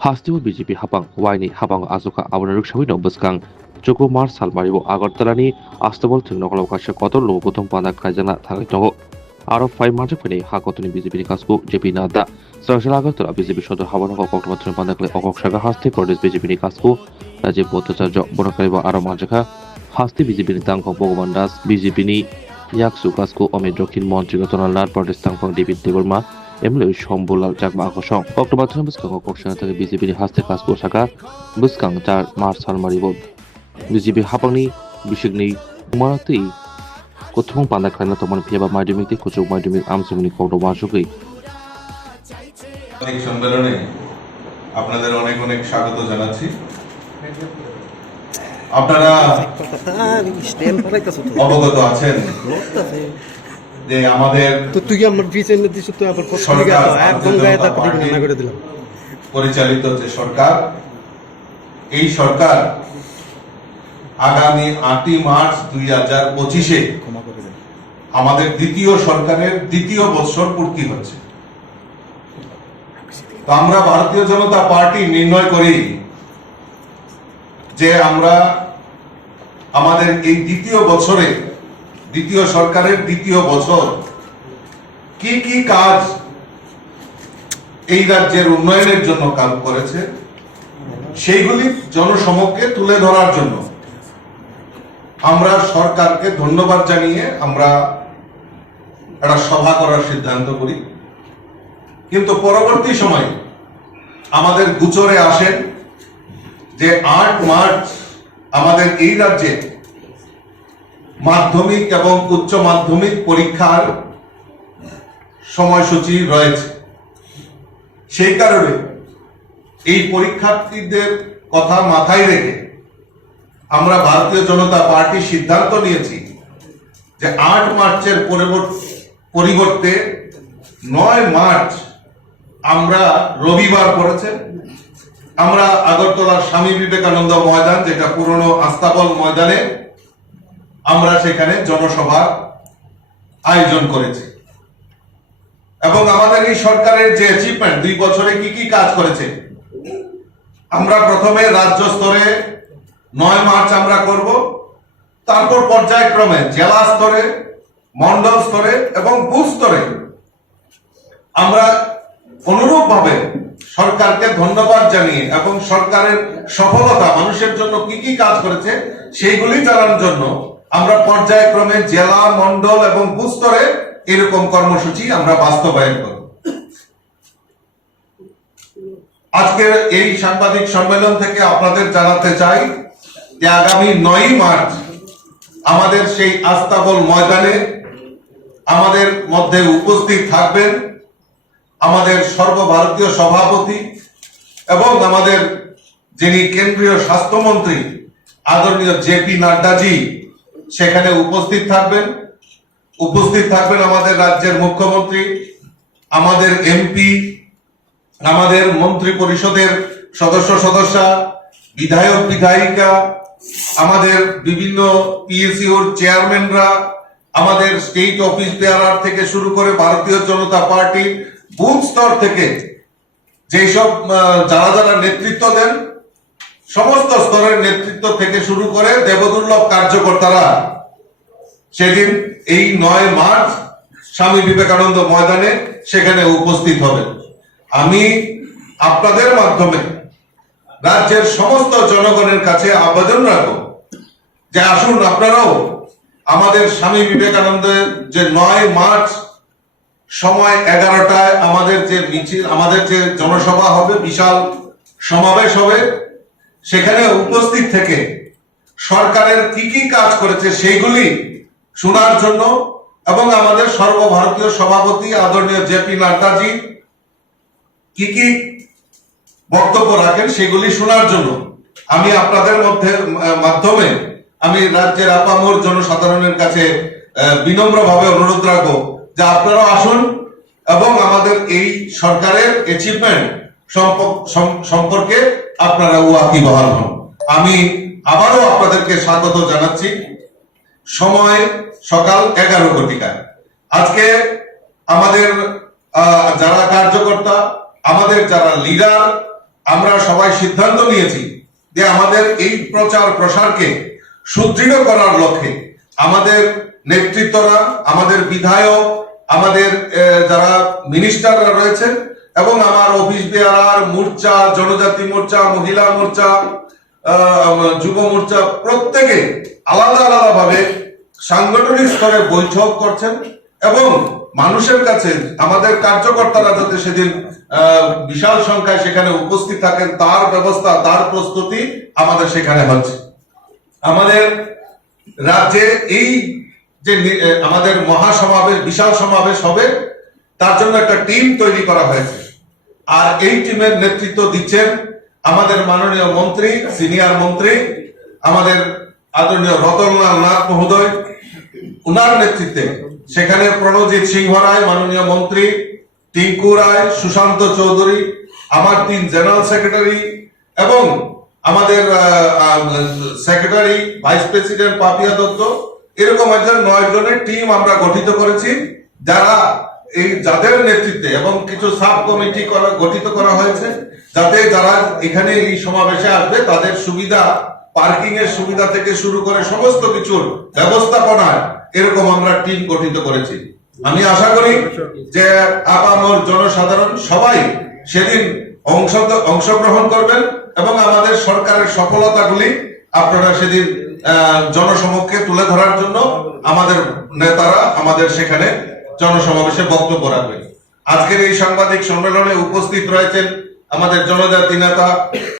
Hastibu BJP Hapang Waini Hapang Azuka Abonaruk Shabino Buskang Joko Mar Salmaribo Agartalani Astabol Tinokolo Kasha Kotor Lobotom Panda Kajana Thagatongo Aro 5 March Pene Hakotoni BJP Kasku JP Nada Social Agartala BJP Shodor Habanoko Kokmatun Pandakle Okoksaga Hasti Prodes BJP Kasku Rajiv Bhattacharya Bonakaribo Aro Majaka Hasti BJP Tangko Bhagwan Das BJP ni Yaksu Kasku Omid Dokhin Mantri Rotanalar Prodes Tangpang David Deborma Emily Shombolal Jagma Akosong Oktober Buskang Kokshan BJP Haste Kasku Saka Buskang Jar Mar Salmaribo BJP Hapangni Bishigni Umarati Kotung Panda Kana Toman Piaba Madimik Kuchu Madimik Amsumni Koto Washuki সম্মেলনে আপনাদের অনেক অনেক স্বাগত জানাচ্ছি। আপনারা অবগত আছেন যে আমাদের পরিচালিত যে সরকার, এই সরকার আগামী 8ই মার্চ 2025-এ আমাদের দ্বিতীয় সরকারের দ্বিতীয় বৎসর পূর্তি হচ্ছে। তো আমরা ভারতীয় জনতা পার্টি নির্ণয় করি যে আমরা আমাদের এই দ্বিতীয় বছরে দ্বিতীয় সরকারের দ্বিতীয় বছর কি কি কাজ এই রাজ্যের উন্নয়নের জন্য কাজ করেছে সেইগুলি জনসমক্ষে তুলে ধরার জন্য আমরা সরকারকে ধন্যবাদ জানিয়ে আমরা একটা সভা করার সিদ্ধান্ত করি। কিন্তু পরবর্তী সময়ে আমাদের গোচরে আসেন যে 8 মার্চ আমাদের এই রাজ্যে মাধ্যমিক এবং উচ্চ মাধ্যমিক পরীক্ষার সময়সূচি রয়েছে। সেই কারণে এই পরীক্ষার্থীদের কথা মাথায় রেখে আমরা ভারতীয় জনতা পার্টি সিদ্ধান্ত নিয়েছি যে 8 মার্চের পরিবর্তে 9 মার্চ আমরা রবিবার পড়েছে আমরা আগরতলার স্বামী বিবেকানন্দ ময়দান, যেটা পুরনো আস্তাবল ময়দানে, আমরা সেখানে জনসভার আয়োজন করেছি। এবং আমাদের এই সরকারের যে অ্যাচিভমেন্ট 2 বছরে কি কি কাজ করেছে, আমরা প্রথমে রাজ্য স্তরে 9 মার্চ আমরা করব, তারপর পর্যায়ক্রমে জেলা স্তরে, মন্ডল স্তরে এবং বুথ স্তরে আমরা অনুরূপভাবে সরকারকে ধন্যবাদ জানিয়ে এবং সরকারের সফলতা মানুষের জন্য কি কি কাজ করেছে সেইগুলি জানার জন্য আমরা পর্যায়ক্রমে জেলা, মন্ডল এবং বুথ স্তরে এরকম কর্মসূচি আমরা বাস্তবায়ন করব। আজকের এই সাংবাদিক সম্মেলন থেকে আপনাদের জানাতে চাই যে আগামী 9ই মার্চ আমাদের সেই আস্তাবল ময়দানে আমাদের মধ্যে উপস্থিত থাকবেন আমাদের সর্বভারতীয় সভাপতি এবং আমাদের যিনি কেন্দ্রীয় স্বাস্থ্যমন্ত্রী আদরণীয় জেপি নাড্ডাজি সেখানে উপস্থিত থাকবেন আমাদের রাজ্যের মুখ্যমন্ত্রী, আমাদের এমপি, আমাদের মন্ত্রী পরিষদের সদস্যা, বিধায়ক বিধায়িকা, আমাদের বিভিন্ন পিএসইউর চেয়ারম্যানরা, আমাদের স্টেট অফিস বেয়ারার থেকে শুরু করে ভারতীয় জনতা পার্টি বুথ স্তর থেকে যেসব যারা নেতৃত্ব দেন সমস্ত স্তরের নেতৃত্ব থেকে শুরু করে দেবদুর্লভ কার্যকর্তারা সেদিন এই 9 মার্চ স্বামী বিবেকানন্দ ময়দানে সেখানে উপস্থিত হবেন। আমি আপনাদের মাধ্যমে রাজ্যের সমস্ত জনগণের কাছে আবেদন রাখব যে আসুন আপনারাও আমাদের স্বামী বিবেকানন্দের যে 9 মার্চ সময় 11টায় আমাদের যে মিছিল, আমাদের যে জনসভা হবে, বিশাল সমাবেশ হবে, সেখানে উপস্থিত থেকে সরকারের কি কি কাজ করেছে সেইগুলি শোনার জন্য এবং আমাদের সর্বভারতীয় সভাপতি আদরণীয় জেপি নাড্ডাজি কি কি বক্তব্য রাখেন সেগুলি শোনার জন্য আমি আপনাদের মাধ্যমে আমি রাজ্যের আপামর জনসাধারণের কাছে বিনম্রভাবে অনুরোধ রাখবো যে আপনারা আসুন এবং আমাদের এই সরকারের অ্যাচিভমেন্ট সম্পর্কে আপনারা ওয়াকিবহাল হন। আমি আবারও আপনাদেরকে স্বাগত জানাচ্ছি। সময় সকাল 11 ঘটিকায়। আজকে আমাদের যারা কার্যকর্তা, আমাদের যারা লিডার, আমরা সবাই সিদ্ধান্ত নিয়েছি যে আমাদের এই প্রচার প্রসারকে সুদৃঢ় করার লক্ষ্যে আমাদের নেতৃত্বরা, আমাদের বিধায়ক, আমাদের যারা মিনিস্টাররা রয়েছেন এবং আমার অফিস বেয়ারার মোর্চা, জনজাতি মোর্চা, মহিলা মোর্চা, যুব মোর্চা প্রত্যেকে আলাদা আলাদা ভাবে সাংগঠনিক স্তরে বৈঠক করছেন এবং মানুষের কাছে আমাদের কার্যকর্তারা যাতে সেদিন বিশাল সংখ্যায় সেখানে উপস্থিত থাকেন তার ব্যবস্থা, তার প্রস্তুতি আমাদের সেখানে হচ্ছে। আমাদের রাজ্যে এই যে আমাদের মহাসমাবেশ, বিশাল সমাবেশ হবে, তার জন্য একটা টিম তৈরি করা হয়েছে। আর এই টিমের নেতৃত্ব দিচ্ছেন আমাদের মাননীয় মন্ত্রী, সিনিয়র মন্ত্রী, আমাদের আদরণীয় রতনলাল নাথ মহোদয়, উনার নেতৃত্বে সেখানে প্রণজিৎ সিংহ রায় মাননীয় মন্ত্রী, টিঙ্কু রায়, সুশান্ত চৌধুরী, আমার 3 জেনারেল সেক্রেটারি এবং আমাদের secretary vice president Papiya Dutta, এরকম একজন 9 জনের টিম আমরা গঠিত করেছি, যারা এই যাদের নেতৃত্বে এবং কিছু সাব কমিটি গঠিত করা হয়েছে যাতে যারা এখানে এই সমাবেশে আসবে তাদের সুবিধা, পার্কিং এর সুবিধা থেকে শুরু করে সমস্ত কিছুর ব্যবস্থাপনায় এরকম আমরা টিম গঠিত করেছি। আমি আশা করি যে আপামর জনসাধারণ সবাই সেদিন অংশগ্রহণ করবেন এবং আমাদের সরকারের সফলতাগুলি আপনারা সেদিন জনসমক্ষে তুলে ধরার জন্য আমাদের নেতারা আমাদের সেখানে জনসমাবেশে বক্তব্য রাখবেন। আজকের এই সাংবাদিক সম্মেলনে উপস্থিত রয়েছেন আমাদের জনজাতি নেতা